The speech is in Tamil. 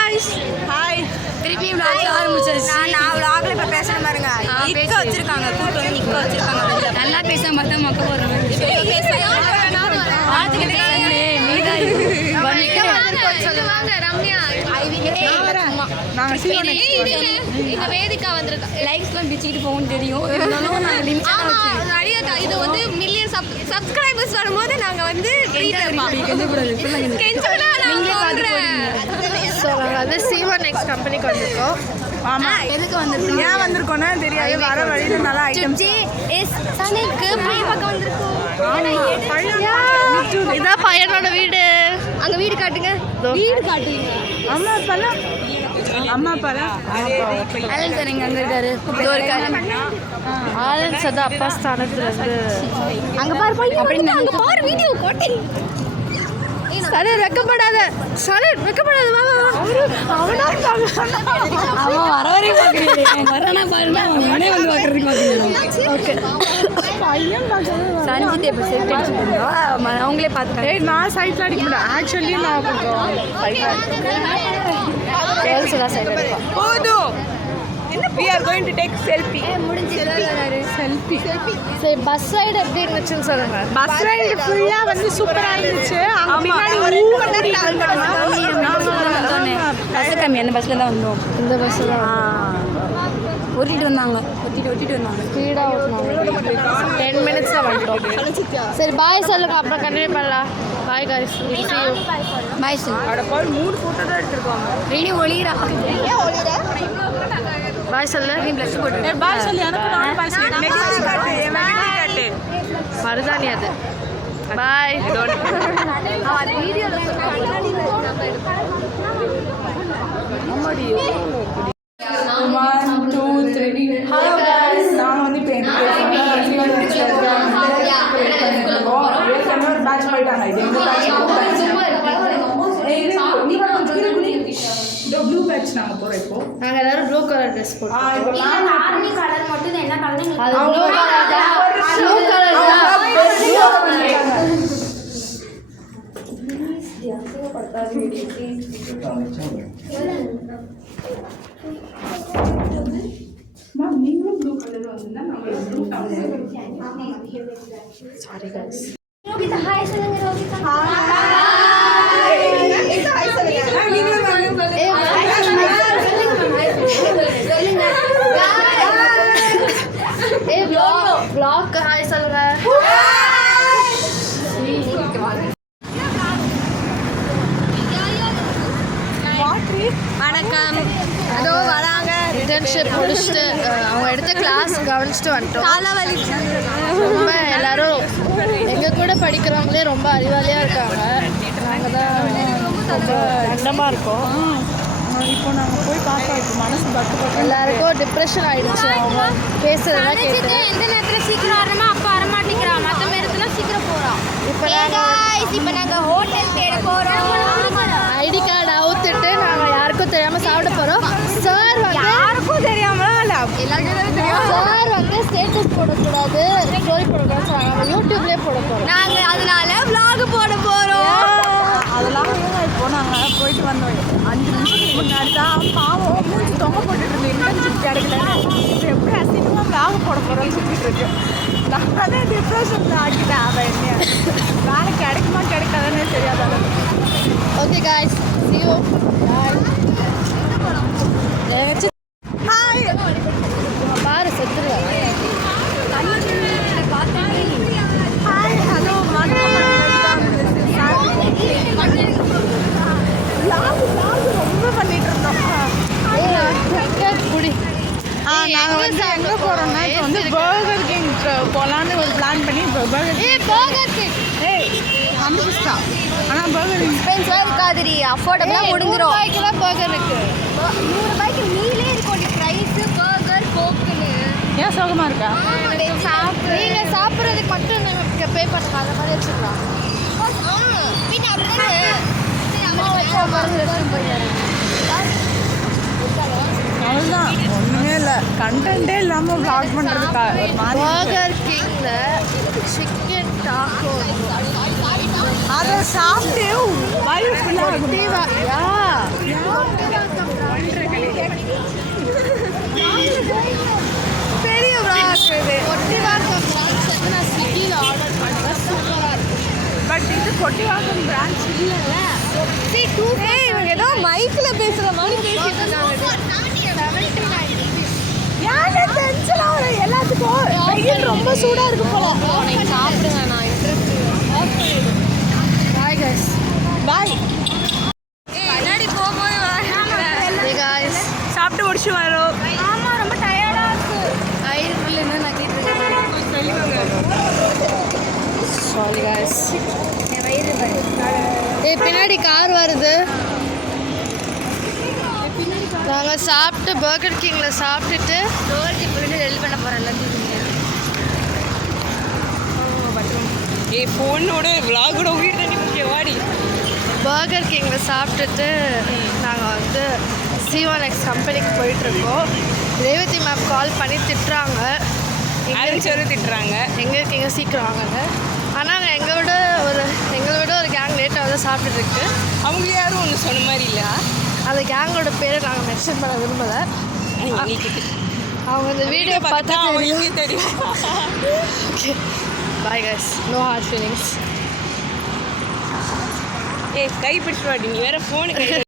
गाइस ஹாய் திருப்பி vlog ஆரம்பிச்சாச்சு. நான் vlogல இப்ப பேசுறேன் பாருங்க. நிக்க வச்சிருக்காங்க கூட்டு வந்து நிக்க வச்சிருக்காங்க. நல்லா பேச மாட்டேன் மொக்க போடுறேன். வேதிகா வந்திருக்கா. லைக்ஸ்லாம் பிச்சுக்கிட்டு போகணும்னு தெரியும். இது வந்து மில்லியன் சப்ஸ்கிரைபர்ஸ் வரும்போது நாங்க வந்து C1 X கம்பெனிக்கு வந்திருக்கோம். ஆமா எதுக்கு வந்திருக்கோம்? ஏன் வந்திருக்கோம்னா தெரியாது. வர வழியில நல்ல ஐட்டம்ஸ். இதான் பையனோட வீடு. அங்க வீடு காட்டுங்க. வீடு காட்டுங்க. அம்மா அப்பாலாம் ஆலன் சார் இங்க அங்க இருக்காரு. ஆலன் சதா அப்பா ஸ்தானத்துல இருந்து அங்க பாரு பையன் அப்படின்னு அங்க பாரு வீடியோ போட்டு சரத் வெக்கப்படாத. சரத் வெக்கப்படாத. அவன் வர வரையும் பார்க்குறீங்க. வரனா பாருன்னா அவனே வந்து பார்க்குறதுக்கு பார்க்குறீங்க. ஓகே சஞ்சித் இப்போ செல்ஃபி அடிச்சுருந்தோம். அவங்களே பார்த்துட்டாங்க. நான் சைட்ல அடிக்க முடியும். ஆக்சுவலி நான் கேர்ள்ஸ் எல்லாம் சைட் அடிப்போம். போதும். We are going to take selfie. சரி பஸ் ரைடு எப்படி இருந்துச்சுன்னு சொல்லுங்க. பஸ் ரைடு ஃபுல்லா வந்து சூப்பரா இருந்துச்சு. அங்க பின்னாடி பஸ் கம்மி அந்த பஸ்ல தான் வந்தோம். இந்த பஸ் தான் ஒட்டிட்டு வந்தாங்க. ஒட்டிட்டு வந்தாங்க. ஸ்பீடாக ஓட்டினாங்க. 10 மினிட்ஸில் வந்துட்டோம். சரி பாய் சொல்லுங்க, அப்புறம் கண்டினியூ பண்ணலாம். Bye guys. Bye sir. அட பால் 3 போட்டோ தான் எடுத்துருக்காங்க. ரெடி ஒளிரா. பாய் சொல்லு. நீ ப்ளஷ் போட்டு. பாய் சொல்லி எனக்கு நான் பாய் சொல்லி. நெக்ஸ்ட் காட்டு. எனக்கு காட்டு. மருதாணி அது. பாய். வீடியோல ஹலோ गाइस, நான் வந்து பெயிண்ட் பேட்ச் போயிட்டாங்க. இது எங்க ப்ளூ பேட்ச் நாங்க போறோம் இப்போ. நாங்க எல்லாரும் ப்ளூ கலர் ட்ரெஸ் போட்டோம். ஆர்மி கலர் மட்டும் தான். என்ன கலர்? அது ப்ளூ கலர் தான். ப்ளூ கலர் தான். நீங்களும் ப்ளூ கலர் வந்தா நம்ம blue colour. Sorry guys. Rohita hi சொல்லுங்க. ரோகிதா ஏய் vlog ஹாய் சொல்லுங்க. வணக்கம். அதோ வராங்க. இன்டர்ன்ஷிப் முடிச்சுட்டு அவங்க எடுத்த கிளாஸ் கவனிச்சுட்டு வந்துட்டோம். ரொம்ப எல்லாரும் எங்கள் கூட படிக்கிறவங்களே ரொம்ப அறிவாளியாக இருக்காங்க. நாங்கள் தான் ரொம்ப கண்டமாக இருக்கோம். இப்போ நாங்கள் போய் பார்த்தோம். இப்போ மனசு பட்டு எல்லாருக்கும் டிப்ரெஷன் ஆகிடுச்சு அவங்க பேசுறதெல்லாம் கேட்டு. எந்த நேரத்தில் சீக்கிரம் வரணுமோ அப்போ வரமாட்டேங்கிறா. மற்ற நேரத்தில் சீக்கிரம் போகிறோம். இப்போ நாங்கள் ஹோட்டல் தேட போகிறோம். ஐடி கார்டு அவுத்துட்டு நாங்கள் யாருக்கும் தெரியாமல் சாப்பிட போகிறோம். சார் வந்து யாருக்கும் தெரியாமலாம் இல்லை, சார் வந்து ஸ்டேட்டஸ் போடக்கூடாது, ஸ்டோரி போடக்கூடாதுன்னு சொன்னாங்க. யூடியூப்லேயே போட போகிறோம். நாங்கள் அதனால vlog போட போகிறோம். அதெல்லாம் இப்போ நாங்கள் போயிட்டு வந்தோம். 5 நிமிஷத்துக்கு முன்னாடி தான் பாவம் மூஞ்சி தொங்க போட்டுட்டு இருந்தேன். இன்டர்ன்ஷிப் கிடைக்கல. இப்போ எப்படி அசிங்கமாக vlog போட போகிறோம்னு சொல்லிட்டு இருக்கு. நான் தான் டிப்ரெஷனில் ஆக்கிட்டேன். அவன் என்ன வேலை கிடைக்குமா கிடைக்காதுன்னு தெரியாத அளவுக்கு. Okay guys, see you. Bye. Hi. பாரு செத்துருவேன். ஹாய் ஹலோ ரொம்ப பண்ணிட்டு இருந்தோம். குடி. நாங்கள் வந்து எங்கே போகிறோம்னா இப்போ வந்து பர்கர் கிங் போகலான்னு ஒரு பிளான் பண்ணி இப்போ பர்கர் கிங் கண்டுபிடிச்சா. ஆனால் பர்கர் கிங் எக்ஸ்பென்சிவாக இருக்காதுரி, அஃபோர்டபுளாக முடிஞ்சிடும். ரூபாய்க்குலாம் பர்கர் இருக்கு. 100 ரூபாய்க்கு மீலே இருக்கும். ப்ரைஸு பர்கர் கோக்குன்னு ஏன் சோகமாக இருக்கா? நீங்க சாப்பிட்றதுக்கு மட்டும் நீங்க பே பண்ணுங்க. அதை மாதிரி வச்சுக்கலாம். பின்ன அப்படியே அவ்வளோதான், ஒன்றுமே இல்லை. கண்டென்ட்டே இல்லாமல் வ்ளாக் பண்ணுறதுக்கா ஒரு மாதிரி. பர்கர் கிங்ல சிக்கன் டாக்கோ அதை சாப்பிட்டு வயிறு ஃபுல்லாக யா பொட்டி வாசன் பிரான்ச் இல்லைல்ல. இவங்க ஏதோ மைக்கில் பேசுகிற மாதிரி பேசிட்டு இருக்காங்க. ஏன்னா டென்ஷன் ஆகுது எல்லாத்துக்கும். வெயில் ரொம்ப சூடாக இருக்கு போல. சாப்பிடுங்க நான் இன்ட்ரெஸ்ட். Bye guys. பாய். முன்னாடி போகும்போது Hey guys. சாப்பிட்டு முடிச்சு வரோம். ஆமா ரொம்ப டயர்டா இருக்கு. ஐரில் என்ன நக்கிட்டு இருக்கேன். Sorry guys. என் வயிறு பாரு. ஏய் பின்னாடி கார் வருது. நாங்கள் சாப்பிட்டு பர்கர் கிங்கில் சாப்பிட்டுட்டு டோர் இப்படி ரெடி பண்ண போறேன் எல்லாத்தையும். ஃபோனோட விளாகோட உயிர் தண்ணி முக்கியம் வாடி. பர்கர் கிங்கில் சாப்பிட்டுட்டு நாங்கள் வந்து C1X கம்பெனிக்கு போயிட்டுருக்கோம். ரேவதி மேம் கால் பண்ணி திட்டுறாங்க. சொல்லி திட்டுறாங்க. எங்கே இருக்கீங்க சீக்கிரம் வாங்கன்னு. ஆனால் எங்களை விட ஒரு கேங் லேட்டாக வந்து சாப்பிட்டுருக்கு. அவங்க யாரும் ஒன்று சொன்ன மாதிரி இல்லை. அந்த கேங்கோட பேரை நாங்கள் மென்ஷன் பண்ண விரும்பலை. அவங்க இந்த வீடியோ பார்த்தா அவங்களுக்கே தெரியும். Okay bye guys. No hard feelings. கை பிடிச்சிட்டு வாடி, நீ வேற ஃபோனு